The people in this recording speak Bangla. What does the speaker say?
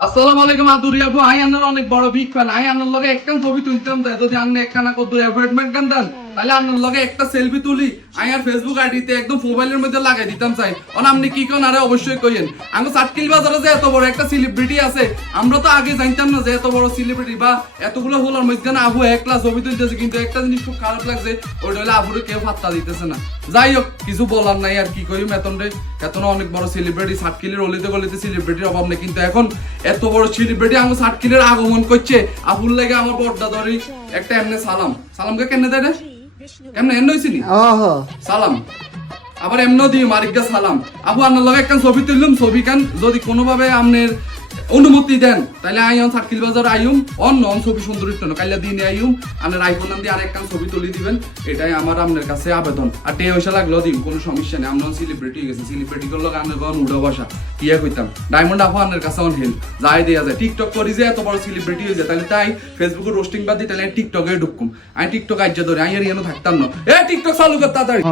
আসসালামু আলাইকুম আদুরি আপু আই আনার অনেক বড় বিগ ফ্যান আই আনার লগে একটা ছবি তুলতাম তাই যদি আন্নে একখানা কত অ্যাপয়েন্টমেন্ট কান্দান তাহলে আনার লগে একটা সেলফি তুলি আই আর ফেসবুক আইডিতে একদম মোবাইলের মধ্যে লাগাই দিতাম চাই অন আপনি কি কোন আরে অবশ্যই কইেন আঙ্গো সাতকিল বাজারে যে এত বড় একটা সেলিব্রিটি আছে আমরা তো আগে জানতাম না যে এত বড় সেলিব্রিটি বা এতগুলো হলার মধ্যখানে আবু একলা ছবি তুলতেছে কিন্তু একটা জিনিস খুব খারাপ লাগছে ওইটা হলে আবুরে কেউ পাত্তা দিতেছে না যাই হোক কিছু বলার নাই আর কি কইম এতন অনেক বড় সেলিব্রিটি সাতকিলের অলিতে গলিতে সেলিব্রিটির অভাব নেই কিন্তু এখন এত বড় সেলিব্রিটি আমার সাতকিলের আগমন করছে আবুল লাগে আমার বড়দা ধরি একটা এমনি সালামকে কেমনে দেয় রে কেমনে এমন হয়েছিনি সালাম আবার এমন দিই মারিকগা সালাম আবু আপনার লগে একটা ছবি তুললাম ছবি কান যদি কোনোভাবে আপনার অনুমতি দেন তাহলে আইন সাতকিল বাজার আইম অন্য ছবি সুন্দর কাইলা দিনে আইম আপনার আইফোন নাম দিয়ে আরেকটা ছবি তুলি দিবেন এটাই আমার আপনার কাছে আবেদন আর টে পয়সা লাগলো দিন কোনো সমস্যা নেই আমরা সেলিব্রিটি হয়ে গেছে সেলিব্রিটি করলো গানের গান উড়ো বসা কিয়া কইতাম ডায়মন্ড আপু আপনার কাছে অন হেল যাই দেয়া যায় টিকটক করি যে এত বড় সেলিব্রিটি হয়ে যায় তাহলে তাই ফেসবুকে রোস্টিং বাদ দিই তাহলে টিকটকে ঢুকুম আমি টিকটক আজ্জা ধরে আইয়ার ইয়ানো থাকতাম না এ টিকটক চালু কর তাড়াতাড়ি